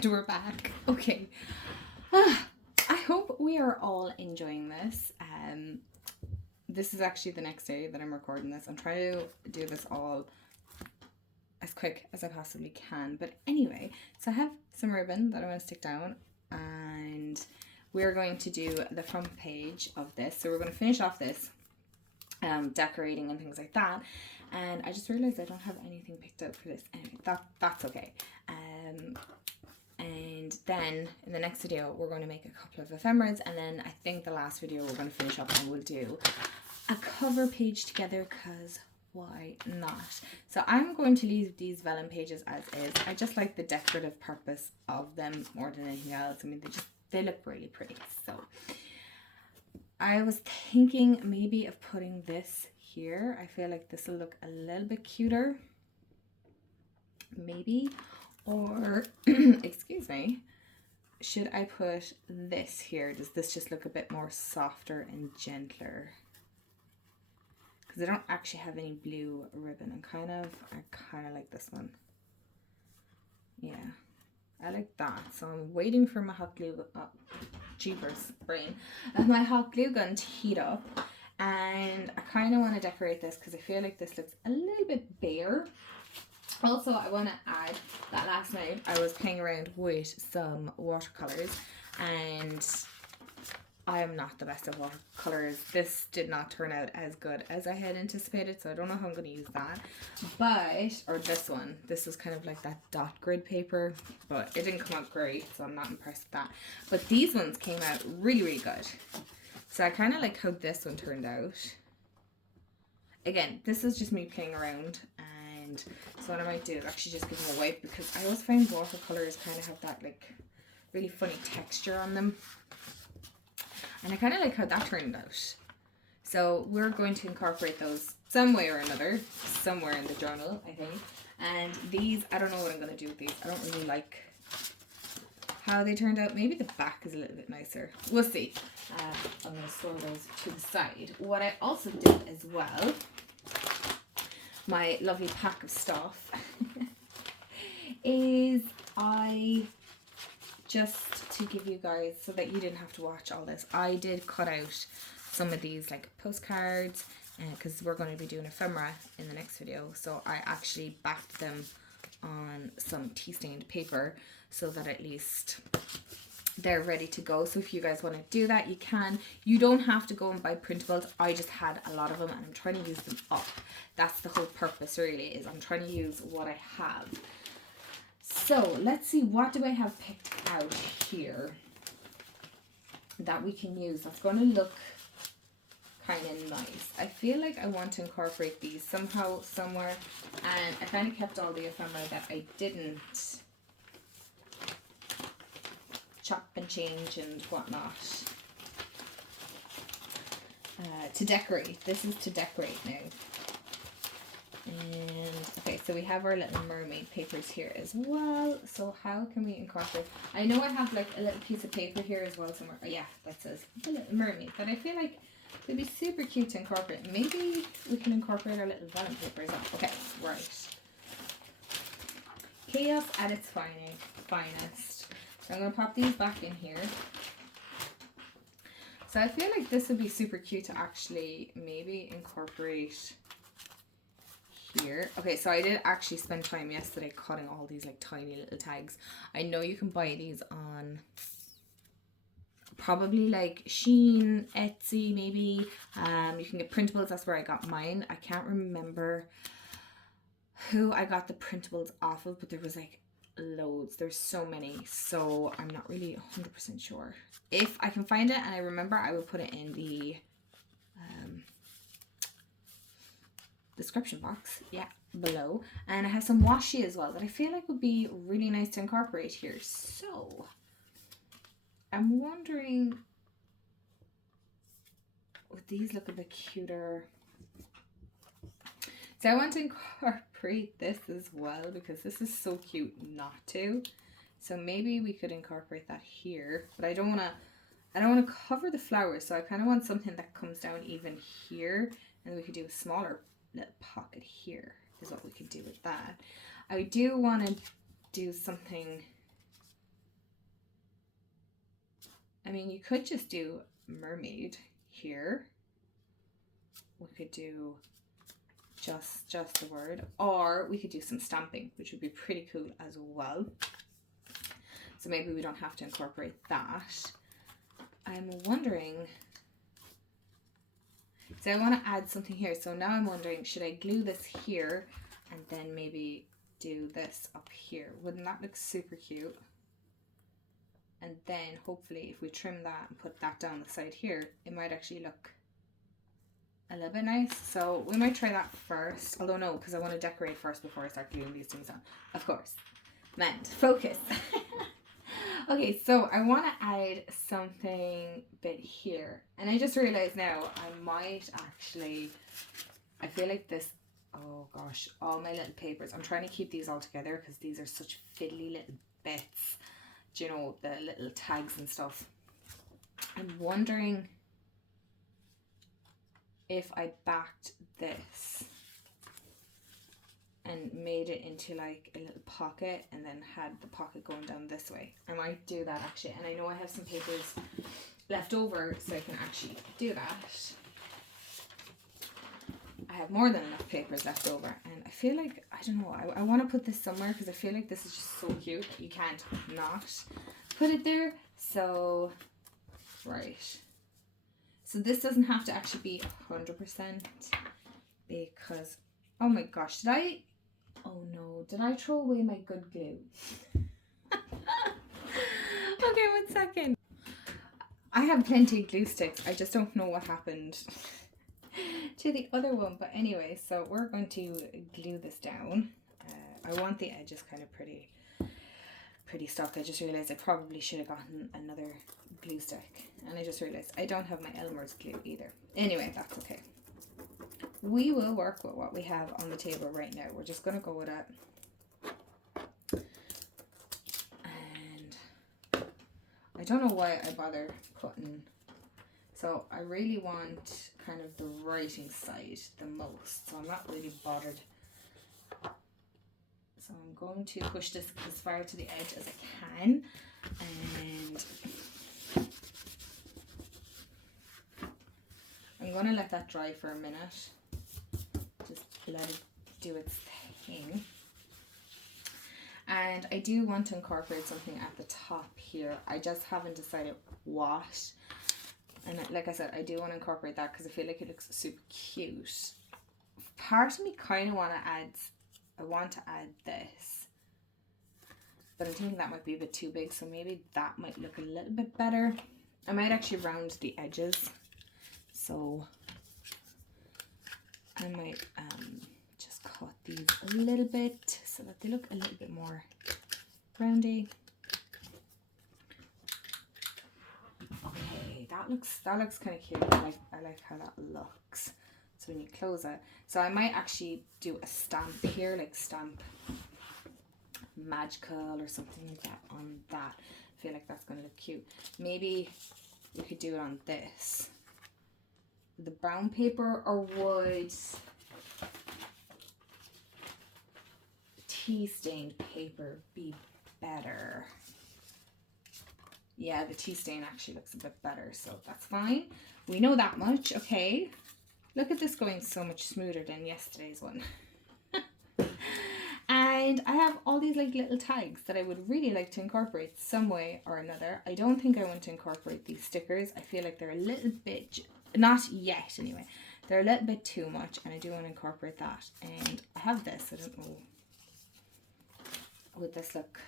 And we're back. Okay. I hope we are all enjoying this. This is actually the next day that I'm recording this. I'm trying to do this all as quick as I possibly can. But anyway, so I have some ribbon that I want to stick down, and we're going to do the front page of this. So we're going to finish off this decorating and things like that. And I just realized I don't have anything picked out for this. Anyway, that's okay. And then in the next video we're going to make a couple of ephemeras, and then I think the last video we're going to finish up and we'll do a cover page together, because why not? So I'm going to leave these vellum pages as is. I just like the decorative purpose of them more than anything else. I mean, they look really pretty. So I was thinking maybe of putting this here. I feel like this will look a little bit cuter, maybe. Or, excuse me, should I put this here? Does this just look a bit more softer and gentler? Because I don't actually have any blue ribbon. I kind of like this one. Yeah, I like that. So I'm waiting for my hot glue, jeepers, brain. My hot glue gun to heat up. And I kind of want to decorate this because I feel like this looks a little bit bare. Also, I want to add that last night I was playing around with some watercolors, and I am not the best at watercolors. This did not turn out as good as I had anticipated, so I don't know how I'm going to use that. But, or this one, this was kind of like that dot grid paper, but it didn't come out great, so I'm not impressed with that. But these ones came out really, really good. So I kind of like how this one turned out. Again, this is just me playing around. So what I might do is actually just give them a wipe, because I always find watercolors kind of have that like really funny texture on them, and I kind of like how that turned out. So we're going to incorporate those some way or another somewhere in the journal, I think. And these, I don't know what I'm going to do with these. I don't really like how they turned out. Maybe the back is a little bit nicer. We'll see. I'm going to store those to the side. What I also did as well, my lovely pack of stuff, is I, just to give you guys, so that you didn't have to watch all this, I did cut out some of these like postcards, because we're going to be doing ephemera in the next video. So I actually backed them on some tea stained paper so that at least they're ready to go. So if you guys want to do that, you can. You don't have to go and buy printables. I just had a lot of them and I'm trying to use them up. That's the whole purpose really, is I'm trying to use what I have. So let's see, what do I have picked out here that we can use that's going to look kind of nice. I feel like I want to incorporate these somehow, somewhere, and I kind of kept all the ephemera that I didn't chop and change and whatnot to decorate. This is to decorate now. And okay, so we have our little mermaid papers here as well. So how can we incorporate? I know I have like a little piece of paper here as well somewhere. Oh, yeah, that says a little mermaid, but I feel like it'd be super cute to incorporate. Maybe we can incorporate our little vellum papers. Okay, right. Chaos at its finest. So I'm going to pop these back in here. So I feel like this would be super cute to actually maybe incorporate here. Okay, so I did actually spend time yesterday cutting all these like tiny little tags. I know you can buy these on probably like Shein, Etsy maybe. You can get printables. That's where I got mine. I can't remember who I got the printables off of, but there was like loads. There's so many, so I'm not really 100% sure. If I can find it and I remember, I will put it in the description box, yeah, below. And I have some washi as well that I feel like would be really nice to incorporate here. So I'm wondering, would these look a bit cuter? So I want to incorporate this as well, because this is so cute not to. So maybe we could incorporate that here, but I don't want to cover the flowers, so I kind of want something that comes down even here, and we could do a smaller little pocket here is what we could do with that. I do want to do something I mean, you could just do mermaid here. We could do just the word, or we could do some stamping, which would be pretty cool as well. So maybe we don't have to incorporate that. I'm wondering, so I want to add something here. So now I'm wondering, should I glue this here and then maybe do this up here? Wouldn't that look super cute? And then hopefully if we trim that and put that down the side here, it might actually look a little bit nice. So we might try that first, although no, because I want to decorate first before I start gluing these things on. Of course. Mind, focus. Okay, so I want to add something bit here. And I just realized now I might actually, I feel like this, oh gosh, all my little papers. I'm trying to keep these all together because these are such fiddly little bits. Do you know, the little tags and stuff. I'm wondering if I backed this and made it into like a little pocket and then had the pocket going down this way. I might do that actually. And I know I have some papers left over, so I can actually do that. I have more than enough papers left over, and I feel like, I don't know, I want to put this somewhere because I feel like this is just so cute. You can't not put it there. So, right. So this doesn't have to actually be 100% because, oh my gosh, oh no, did I throw away my good glue? Okay, 1 second. I have plenty of glue sticks. I just don't know what happened to the other one. But anyway, so we're going to glue this down. I want the edges kind of pretty stuck. I just realized I probably should have gotten another glue stick, and I just realized I don't have my Elmer's glue either. Anyway, that's okay. We will work with what we have on the table right now. We're just going to go with it. And I don't know why I bother putting, so I really want kind of the writing side the most, so I'm not really bothered. So I'm going to push this as far to the edge as I can, and I'm going to let that dry for a minute. Just let it do its thing. And I do want to incorporate something at the top here. I just haven't decided what. And like I said, I do want to incorporate that because I feel like it looks super cute. Part of me kind of want to add this. But I'm thinking that might be a bit too big, so maybe that might look a little bit better. I might actually round the edges. So I might just cut these a little bit so that they look a little bit more roundy. Okay, that looks kind of cute. I like how that looks. So when you close it, so I might actually do a stamp here, like stamp Magickal or something like that on that. I feel like that's going to look cute. Maybe you could do it on this, the brown paper, or would tea stained paper be better? Yeah, the tea stain actually looks a bit better, so that's fine. We know that much. Okay, look at this going so much smoother than yesterday's one. And I have all these like little tags that I would really like to incorporate some way or another. I don't think I want to incorporate these stickers. I feel like they're a little bit, not yet anyway, they're a little bit too much, and I do want to incorporate that. And I have this, I don't know, would this look,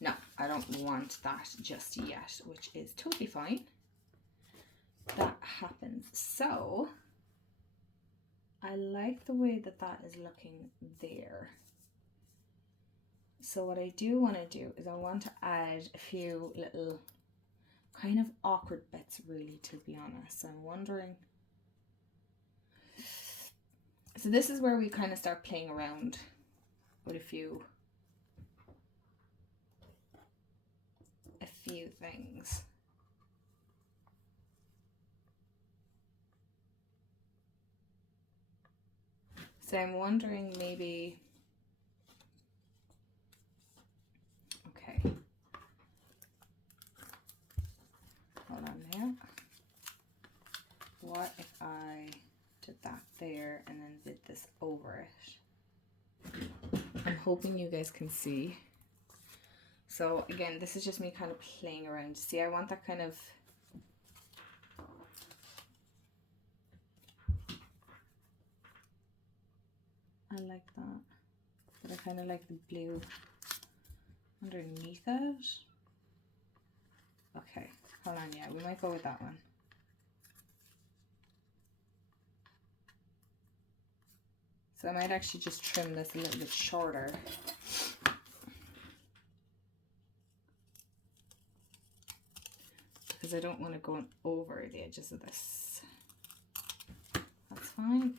no, I don't want that just yet, which is totally fine. That happens. So I like the way that that is looking there. So what I do want to do is I want to add a few little kind of awkward bits, really, to be honest. So I'm wondering, so this is where we kind of start playing around with a few things. So I'm wondering maybe, okay, this over it. I'm hoping you guys can see. So again, this is just me kind of playing around. See, I want that kind of, I like that, but I kind of like the blue underneath it. Okay, hold on, yeah, we might go with that one. So I might actually just trim this a little bit shorter. Because I don't want to go over the edges of this. That's fine.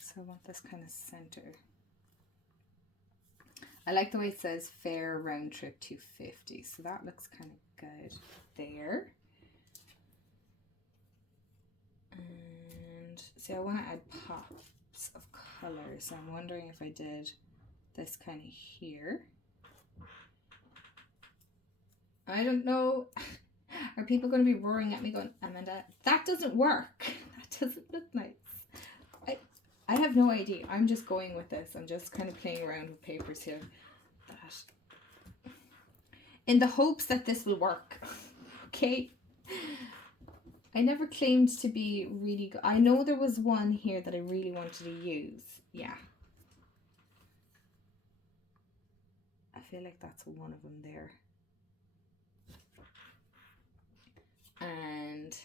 So I want this kind of center. I like the way it says fare round trip 250. So that looks kind of good there. And see, I want to add pops of color. So I'm wondering if I did this kind of here. I don't know. Are people going to be roaring at me going, Amanda, that doesn't work. That doesn't look nice. I have no idea. I'm just going with this. I'm just kind of playing around with papers here. In the hopes that this will work. Okay. I never claimed to be really good. I know there was one here that I really wanted to use. Yeah. I feel like that's one of them there. And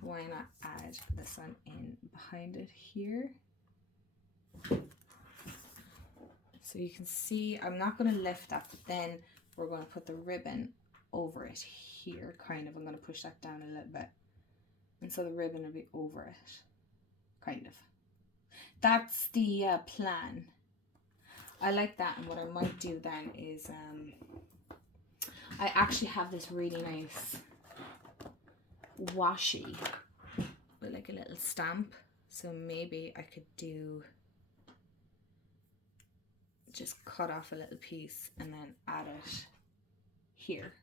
why not add this one in behind it here? So you can see, I'm not going to lift that, but then we're going to put the ribbon over it here, kind of. I'm going to push that down a little bit. And so the ribbon will be over it, kind of. That's the plan. I like that. And what I might do then is, I actually have this really nice washi with like a little stamp. So maybe I could do, just cut off a little piece and then add it here.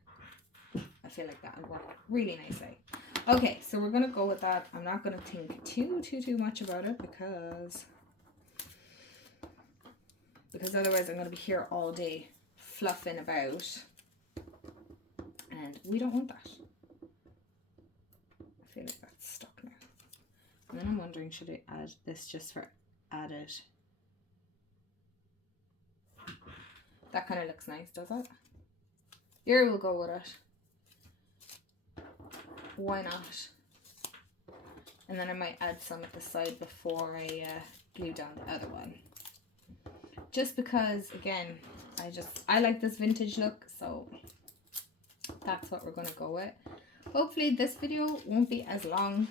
I feel like that would work really nicely. Okay, so we're gonna go with that. I'm not gonna think too much about it because otherwise I'm gonna be here all day fluffing about, and we don't want that. I feel like that's stuck now. And then I'm wondering, should I add this just for added? That kind of looks nice, does it? Here we'll go with it. Why not? And then I might add some at the side before I glue down the other one. Just because, again, I like this vintage look, so that's what we're going to go with. Hopefully this video won't be as long,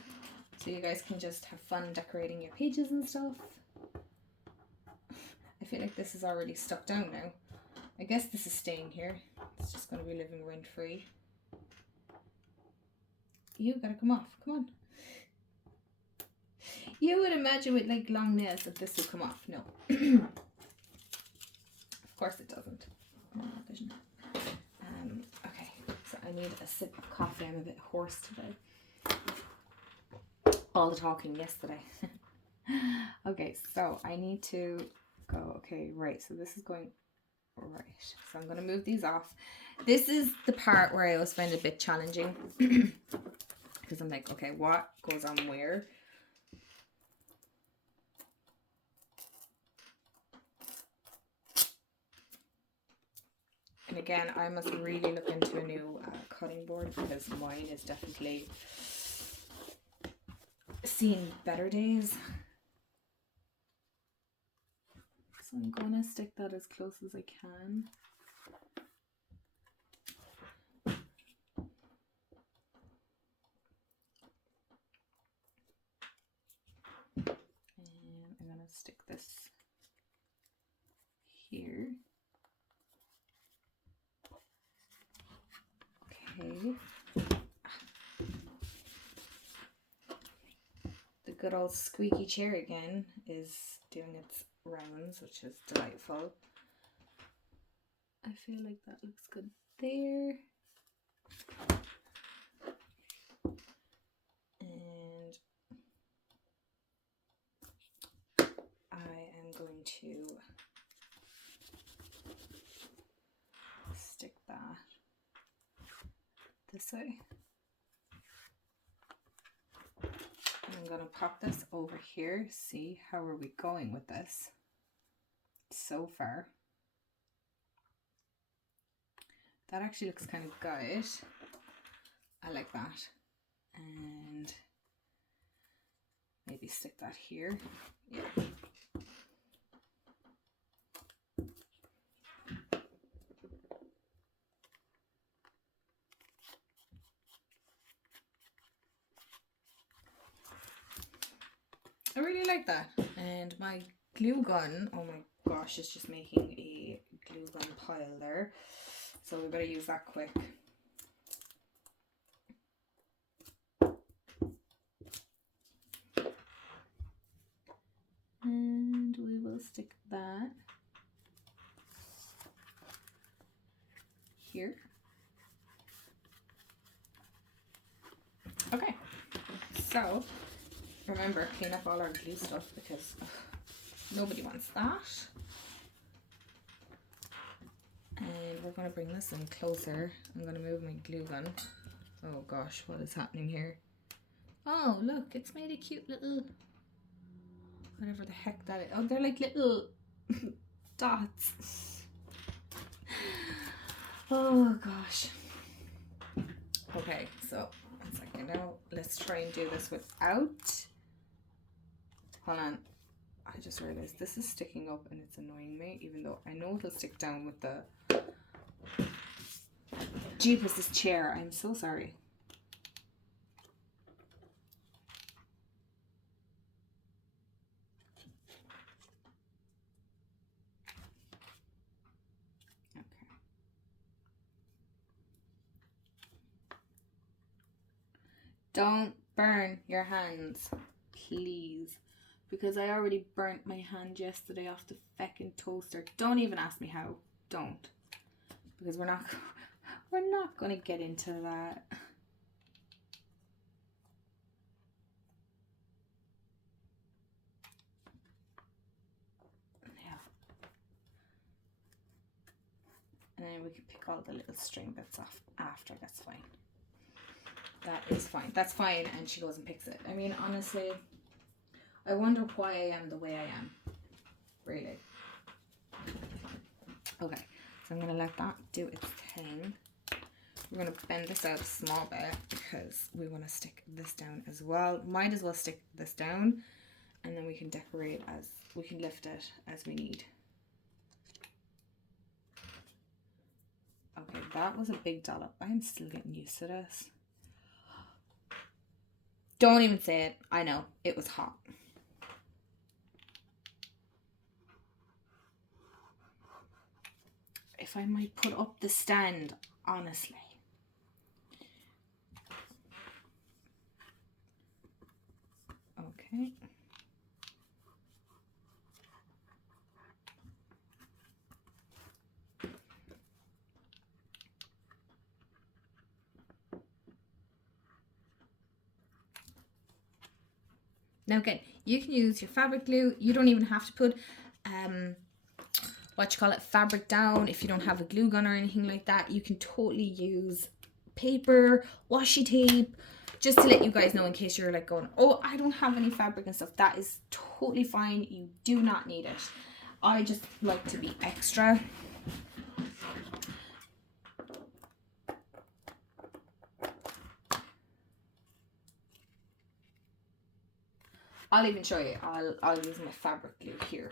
so you guys can just have fun decorating your pages and stuff. I feel like this is already stuck down now. I guess this is staying here. It's just going to be living rent free. You gotta come off. Come on. You would imagine with like long nails that this would come off. No. Of course it doesn't. No vision. Okay, so I need a sip of coffee. I'm a bit hoarse today. All the talking yesterday. Okay, so I need to go. Okay, right. So this is going right. So I'm going to move these off. This is the part where I always find it a bit challenging. Because I'm like, okay, what goes on where? And again, I must really look into a new cutting board because mine is definitely seen better days. So I'm going to stick that as close as I can. And I'm going to stick this here. Okay. The good old squeaky chair again is doing its rounds, which is delightful. I feel like that looks good there. And to stick that this way. I'm going to pop this over here. See, how are we going with this so far? That actually looks kind of good. I like that. And maybe stick that here. Yeah. I really like that. And my glue gun, oh my gosh, it's just making a glue gun pile there. So we better use that quick. And we will stick that here. Okay, so remember, clean up all our glue stuff because nobody wants that. And we're going to bring this in closer. I'm going to move my glue gun. Oh gosh, what is happening here? Oh, look, it's made a cute little, whatever the heck that is. Oh, they're like little dots. Oh gosh. Okay, so 1 second now. Let's try and do this without. Hold on. I just realized this is sticking up and it's annoying me, even though I know it'll stick down with the Jeepers, this chair. I'm so sorry. Okay. Don't burn your hands, please. Because I already burnt my hand yesterday off the feckin' toaster. Don't even ask me how. Don't. Because we're not going to get into that. Yeah. And then we can pick all the little string bits off after. That's fine. That is fine. That's fine. And she goes and picks it. I mean, honestly, I wonder why I am the way I am. Really. Okay. So I'm going to let that do its thing. We're going to bend this out a small bit because we want to stick this down as well. Might as well stick this down and then we can decorate as, we can lift it as we need. Okay, that was a big dollop. I'm still getting used to this. Don't even say it. I know, it was hot. If I might put up the stand, honestly. Okay. Now again, you can use your fabric glue. You don't even have to put fabric down if you don't have a glue gun or anything like that. You can totally use paper, washi tape, just to let you guys know in case you're like going, oh, I don't have any fabric and stuff. That is totally fine. You do not need it. I just like to be extra. I'll even show you. I'll use my fabric glue here.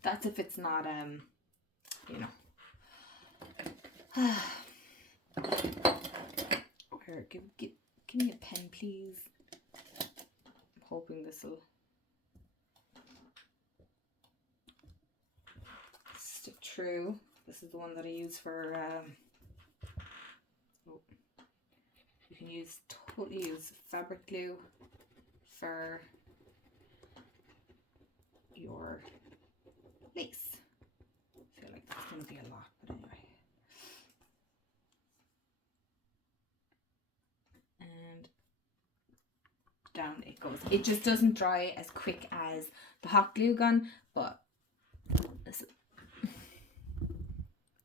That's if it's not you know. Here, give me a pen, please. I'm hoping this will stick true. This is the one that I use for you can totally use fabric glue for your lace. I feel like that's going to be a lot, but anyway. And down it goes. It just doesn't dry as quick as the hot glue gun, but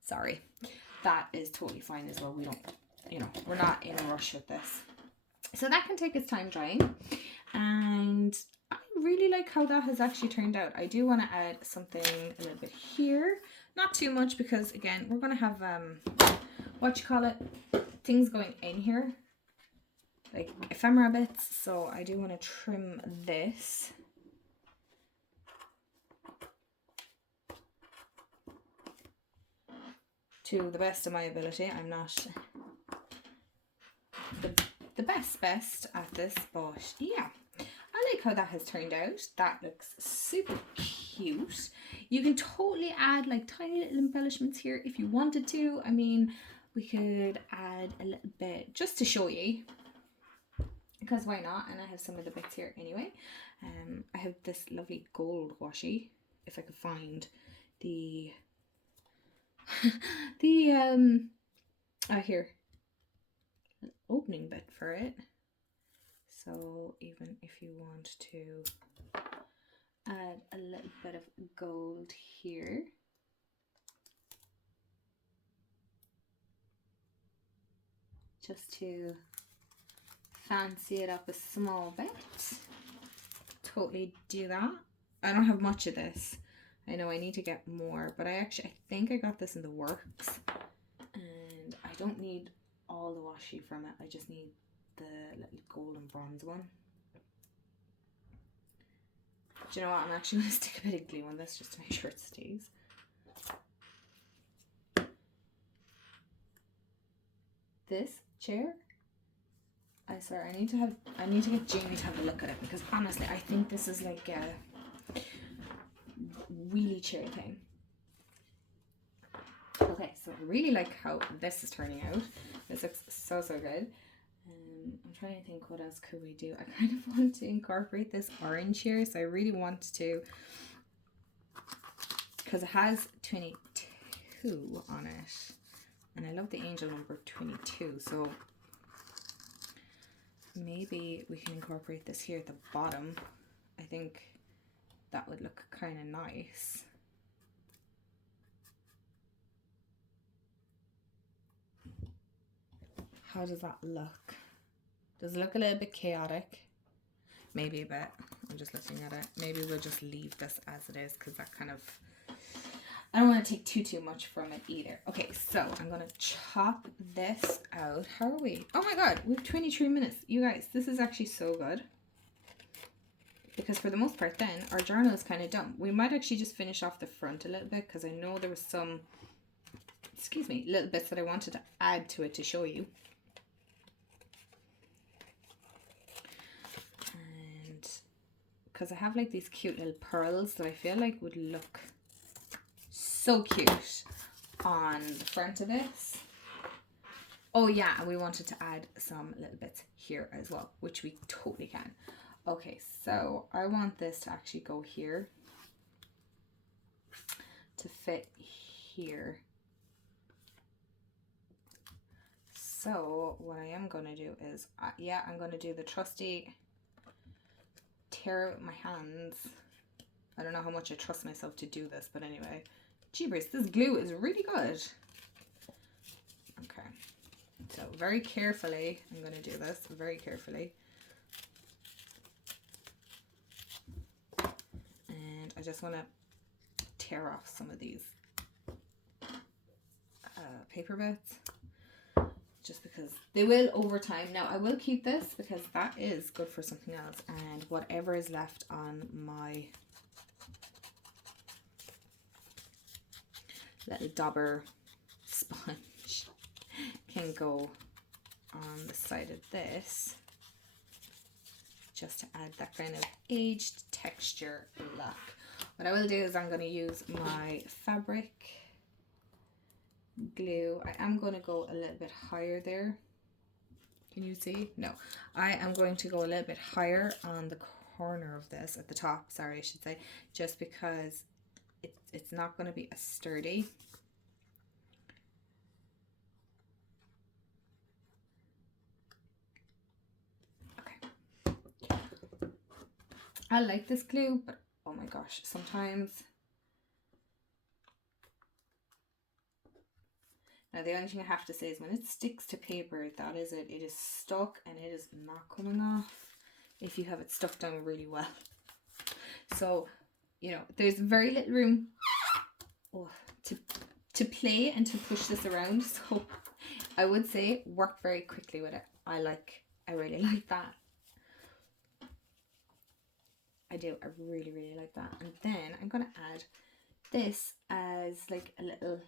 sorry, that is totally fine as well. We don't, you know, we're not in a rush with this. So that can take its time drying, and I really like how that has actually turned out. I do want to add something a little bit here, not too much, because again, we're going to have what you call it, things going in here, like ephemera bits. So I do want to trim this. To the best of my ability. I'm not the best at this, but yeah, I like how that has turned out. That looks super cute. You can totally add like tiny little embellishments here if you wanted to. I mean, we could add a little bit just to show you, because why not? And I have some of the bits here anyway. I have this lovely gold washi, if I could find the here, opening bit for it. So even if you want to add a little bit of gold here, just to fancy it up a small bit, totally do that. I don't have much of this. I know I need to get more, but I think I got this in the works, and I don't need all the washi from it. I just need the little gold and bronze one. Do you know what? I'm actually going to stick a bit of glue on this just to make sure it stays. This chair, I swear, I need to get Jamie to have a look at it, because honestly, I think this is like a wheelie chair thing. Okay, so I really like how this is turning out. This looks so good. I'm trying to think what else could we do. I kind of want to incorporate this orange here, so I really want to, because it has 22 on it, and I love the angel number 22, so maybe we can incorporate this here at the bottom. I think that would look kind of nice. How does that look? Does it look a little bit chaotic? Maybe a bit. I'm just looking at it. Maybe we'll just leave this as it is, because that kind of, I don't want to take too much from it either. Okay, so I'm going to chop this out. How are we? Oh my god, we have 23 minutes. You guys, this is actually so good. Because for the most part then, our journal is kind of done. We might actually just finish off the front a little bit, because I know there was some, excuse me, little bits that I wanted to add to it to show you. And because I have like these cute little pearls that I feel like would look so cute on the front of this. Oh yeah, and we wanted to add some little bits here as well, which we totally can. Okay, so I want this to actually go here, to fit here. So what I am going to do is, yeah, I'm going to do the trusty tear out my hands. I don't know how much I trust myself to do this, but anyway. Jeepers, this glue is really good. Okay, so very carefully, I'm going to do this very carefully. And I just want to tear off some of these paper bits, just because they will over time. Now I will keep this because that is good for something else, and whatever is left on my little dauber sponge can go on the side of this, just to add that kind of aged texture look. What I will do is I'm going to use my fabric glue. I am going to go a little bit higher there. Can you see? No. I am going to go a little bit higher on the corner of this, at the top, sorry, I should say, just because it's not going to be as sturdy. Okay. I like this glue, but oh my gosh, sometimes. Now the only thing I have to say is when it sticks to paper, that is it. It is stuck and it is not coming off if you have it stuck down really well. So, you know, there's very little room to play and to push this around. So I would say work very quickly with it. I really like that. I do. I really, really like that. And then I'm going to add this as like a little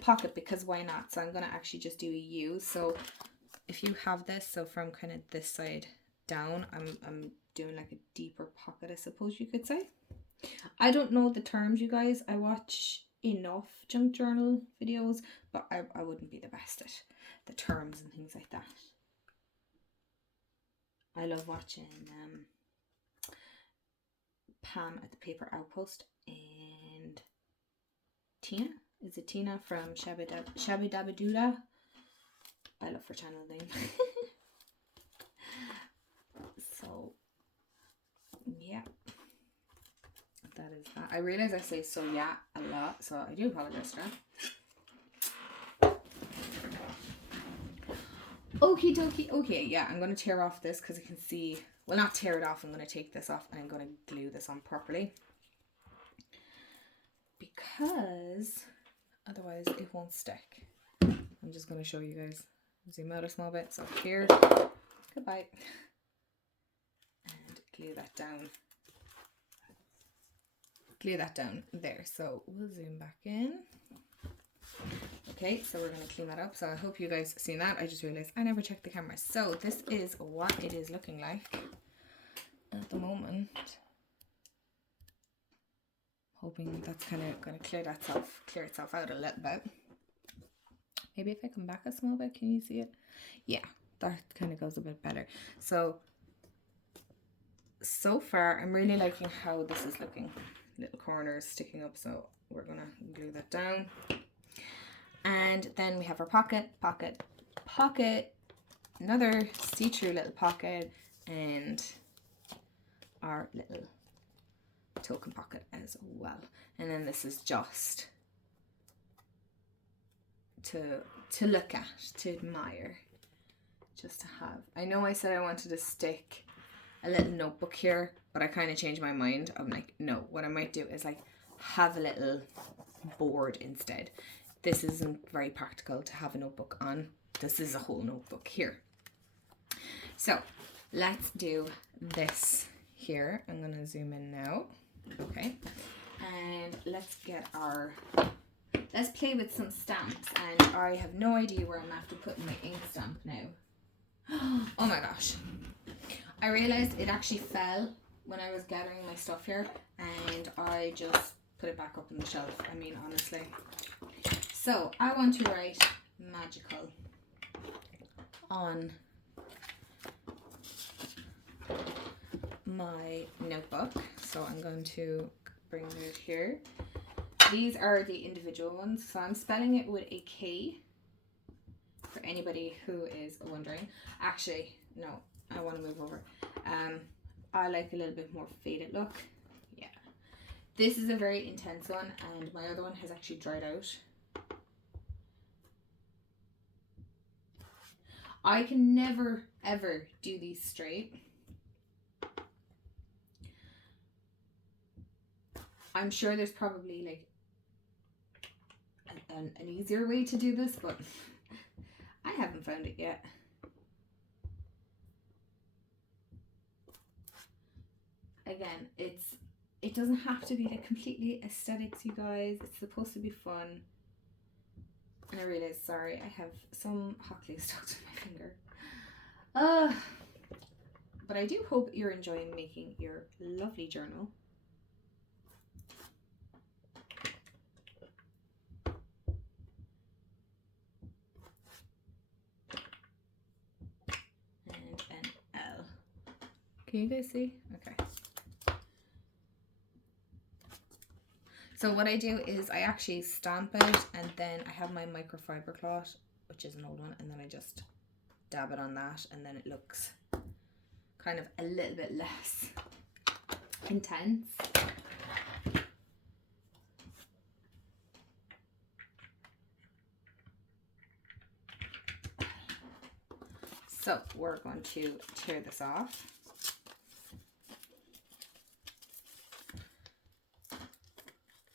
pocket, because why not? So I'm going to actually just do a U. So if you have this, so from kind of this side down, I'm doing like a deeper pocket, I suppose you could say. I don't know the terms, you guys. I watch enough junk journal videos, but I wouldn't be the best at the terms and things like that. I love watching Pam at the Paper Outpost and Tina. Is it Tina from Shabby Dabba Doodah? I love her channel name. So, yeah. That is that. I realize I say so yeah a lot, so I do apologize for that. Okie dokie. Okay, yeah, I'm going to tear off this because I can see, well, not tear it off, I'm going to take this off and I'm going to glue this on properly, because otherwise it won't stick. I'm just going to show you guys. Zoom out a small bit. So here, goodbye, and glue that down. Glue that down there. So we'll zoom back in. Okay, so we're going to clean that up. So I hope you guys seen that. I just realized I never checked the camera. So this is what it is looking like at the moment. Hoping that's kind of going to clear itself out a little bit. Maybe if I come back a small bit, can you see it? Yeah, that kind of goes a bit better. So far I'm really liking how this is looking. Little corners sticking up, so we're gonna glue that down. And then we have our pocket, another see-through little pocket, and our little token pocket as well. And then this is just to look at, to admire, just to have. I know I said I wanted to stick a little notebook here, but I kind of changed my mind. I'm like, no, what I might do is like have a little board instead. This isn't very practical to have a notebook on. This is a whole notebook here. So let's do this here. I'm going to zoom in now. Okay. And let's play with some stamps. And I have no idea where I'm after putting my ink stamp now. Oh my gosh. I realized it actually fell when I was gathering my stuff here, and I just put it back up on the shelf. I mean, honestly. So I want to write Magickal on my notebook. So I'm going to bring it here. These are the individual ones. So I'm spelling it with a K for anybody who is wondering. Actually, no, I want to move over. I like a little bit more faded look. Yeah. This is a very intense one, and my other one has actually dried out. I can never ever do these straight. I'm sure there's probably like an easier way to do this, but I haven't found it yet. Again, it doesn't have to be like completely aesthetics, you guys. It's supposed to be fun. And I realize, sorry, I have some hot glue stuck to my finger. But I do hope you're enjoying making your lovely journal. And an L. Can you guys see? Okay. So what I do is I actually stamp it, and then I have my microfiber cloth, which is an old one, and then I just dab it on that, and then it looks kind of a little bit less intense. So we're going to tear this off.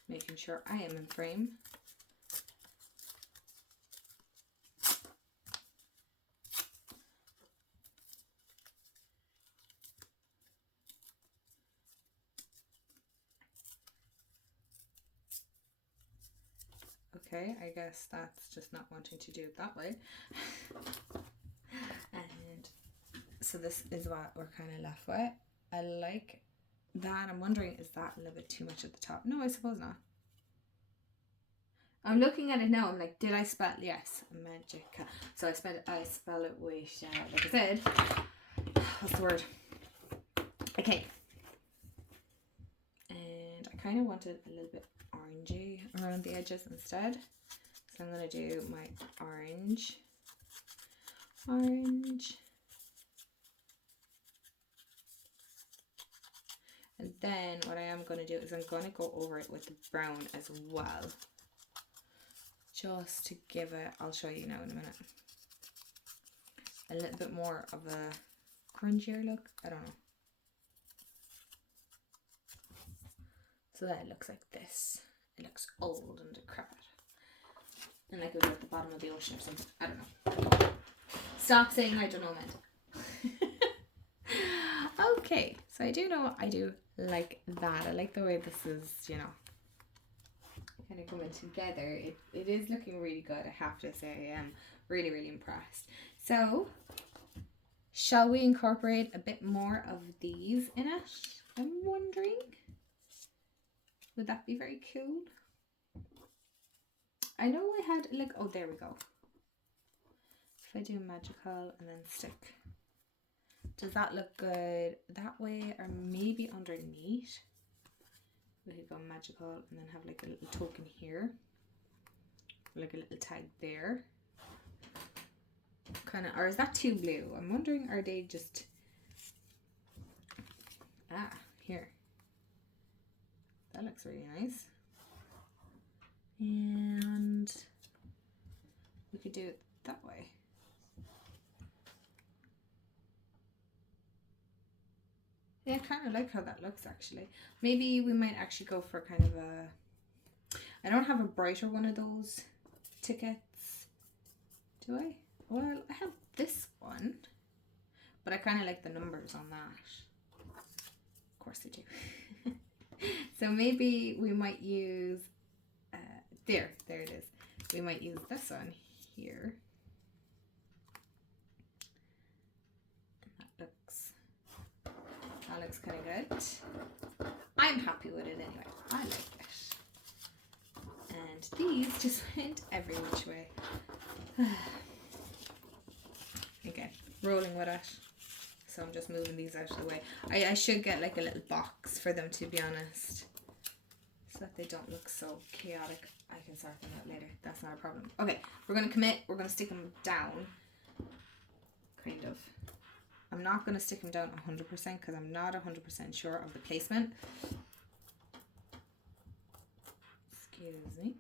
Making sure I am in frame. Okay, I guess that's just not wanting to do it that way. And so this is what we're kind of left with. I like that. I'm wondering, is that a little bit too much at the top? No, I suppose not. I'm looking at it now. I'm like, did I spell? Yes, Magickal. So I spell it with, like I said, what's the word? Okay. And I kind of wanted a little bit orangey around the edges instead. So I'm going to do my orange. And then what I am going to do is I'm going to go over it with the brown as well. Just to give it, I'll show you now in a minute, a little bit more of a grungier look. I don't know. So that it looks like this. It looks old and decrepit. And like it was at the bottom of the ocean or something. I don't know. Stop saying I don't know, man. Okay, so I do know I do like that. I like the way this is, you know, kind of coming together. It is looking really good, I have to say. I am really, really impressed. So, shall we incorporate a bit more of these in it? I'm wondering. Would that be very cool? I know I had, like, oh, there we go. If I do Magickal and then stick. Does that look good that way, or maybe underneath? We could go Magickal and then have like a little token here, like a little tag there. Kind of, or is that too blue? I'm wondering, are they just here? That looks really nice. And we could do it that way. Yeah, I kind of like how that looks actually. Maybe we might actually go for kind of a... I don't have a brighter one of those tickets. Do I? Well, I have this one. But I kind of like the numbers on that. Of course I do. So maybe we might use... there it is. We might use this one here. That looks kind of good. I'm happy with it anyway. I like it. And these just went every which way. Okay, rolling with it. So I'm just moving these out of the way. I should get like a little box for them, to be honest, so that they don't look so chaotic. I can sort them out later. That's not a problem. Okay, we're going to commit. We're going to stick them down. Kind of. I'm not going to stick them down 100% because I'm not 100% sure of the placement. Excuse me.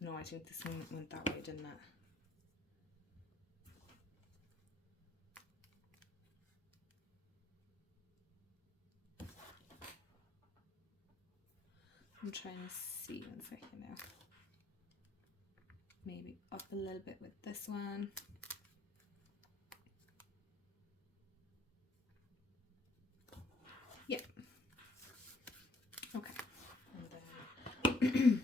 No, I think this one went that way, didn't it? I'm trying to see 1 second now. Maybe up a little bit with this one. Yeah. Okay. And then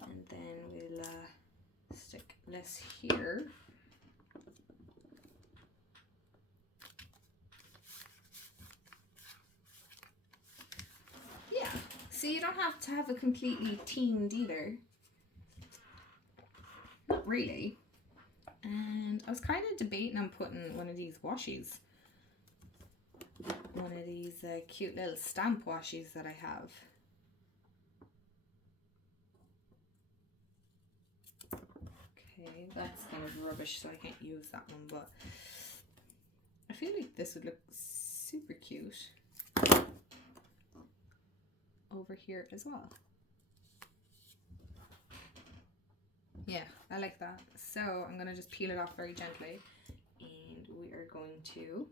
and then we'll stick this here. Yeah. So you don't have to have it completely teamed either. Not really. And I was kind of debating on putting one of these washies. One of these cute little stamp washies that I have. Okay, that's kind of rubbish, so I can't use that one, but I feel like this would look super cute over here as well. Yeah, I like that. So I'm going to just peel it off very gently, and we are going to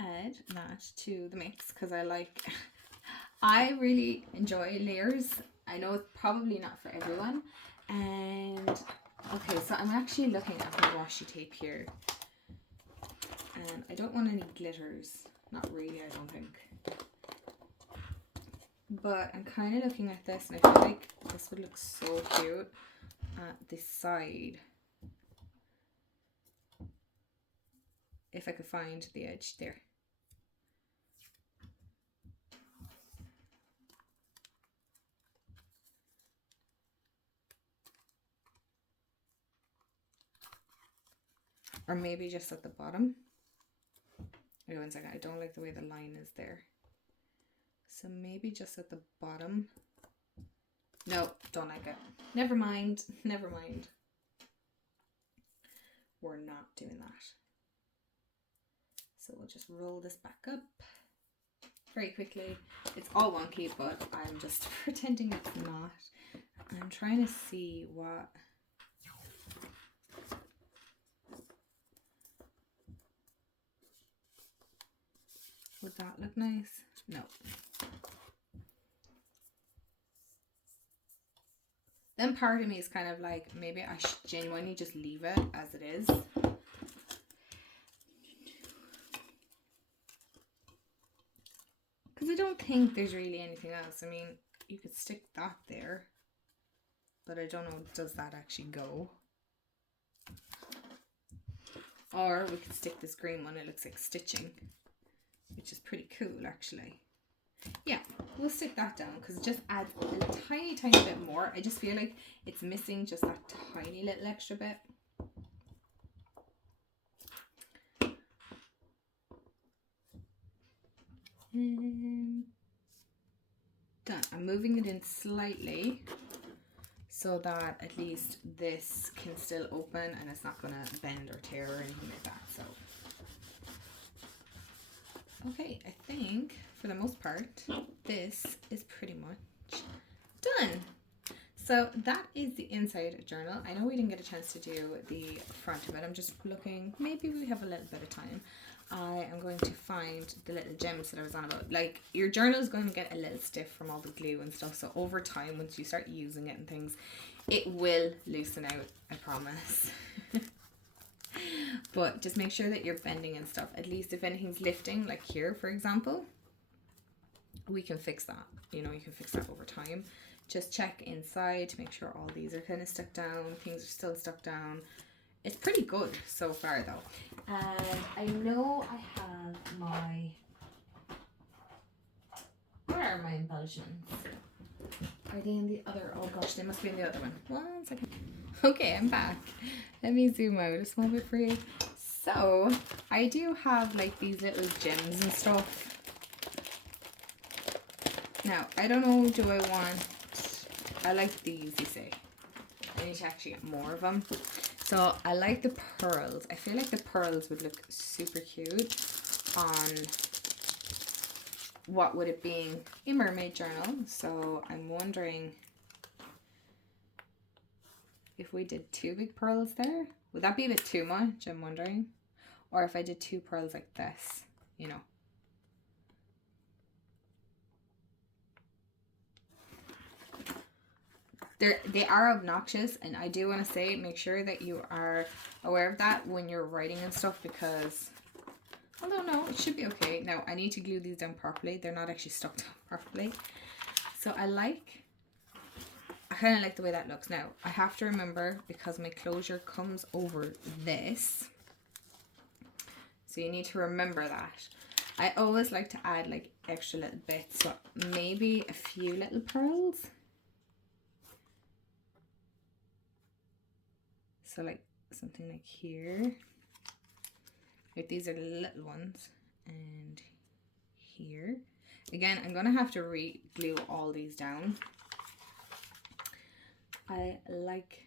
add that to the mix because I really enjoy layers. I know it's probably not for everyone. And okay, so I'm actually looking at my washi tape here, and I don't want any glitters. Not really, I don't think. But I'm kind of looking at this, and I feel like this would look so cute at this side. If I could find the edge there. Or maybe just at the bottom. Wait 1 second, I don't like the way the line is there. So maybe just at the bottom. No, don't like it. Never mind, never mind. We're not doing that. So we'll just roll this back up very quickly. It's all wonky, but I'm just pretending it's not. I'm trying to see what... Would that look nice? No. Then part of me is kind of like, maybe I should genuinely just leave it as it is. Because I don't think there's really anything else. I mean, you could stick that there. But I don't know, does that actually go? Or we could stick this green one, it looks like stitching. Which is pretty cool, actually. Yeah, we'll stick that down because it just adds a tiny bit more. I just feel like it's missing just that tiny little extra bit. And done. I'm moving it in slightly so that at least this can still open and it's not going to bend or tear or anything like that. So, okay, I think for the most part, this is pretty much done. So that is the inside journal. I know we didn't get a chance to do the front of it. I'm just looking, maybe we have a little bit of time. I am going to find the little gems that I was on about. Like, your journal is going to get a little stiff from all the glue and stuff. So over time, once you start using it and things, it will loosen out, I promise. But just make sure that you're bending and stuff. At least if anything's lifting, like here, for example, we can fix that. You know, you can fix that over time. Just check inside to make sure all these are kind of stuck down. Things are still stuck down. It's pretty good so far though. And I know I have my... Where are my embellishments? Are they in the other? Oh gosh, they must be in the other one. 1 second. Okay, I'm back. Let me zoom out a small bit for you. So, I do have like these little gems and stuff. Now, I don't know, do I want... I like these, you see. I need to actually get more of them. So, I like the pearls. I feel like the pearls would look super cute on what would it being a mermaid journal. So, I'm wondering if we did 2 big pearls there. Would that be a bit too much, I'm wondering? Or if I did 2 pearls like this, you know. They are obnoxious, and I do want to say, make sure that you are aware of that when you're writing and stuff, because, although no, it should be okay. Now, I need to glue these down properly. They're not actually stuck down properly. So I kind of like the way that looks. Now, I have to remember, because my closure comes over this, so you need to remember that. I always like to add like extra little bits, so maybe a few little pearls. So like something like here. Like these are the little ones. And here. Again, I'm going to have to re-glue all these down. I like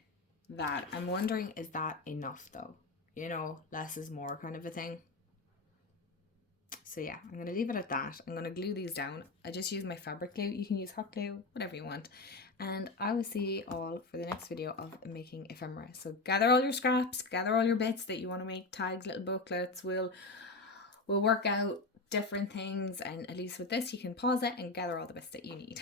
that. I'm wondering, is that enough though? You know, less is more kind of a thing. So yeah, I'm going to leave it at that. I'm going to glue these down. I just use my fabric glue. You can use hot glue, whatever you want. And I will see you all for the next video of making ephemera. So gather all your scraps, gather all your bits that you want to make tags, little booklets. We'll work out different things, and at least with this you can pause it and gather all the bits that you need.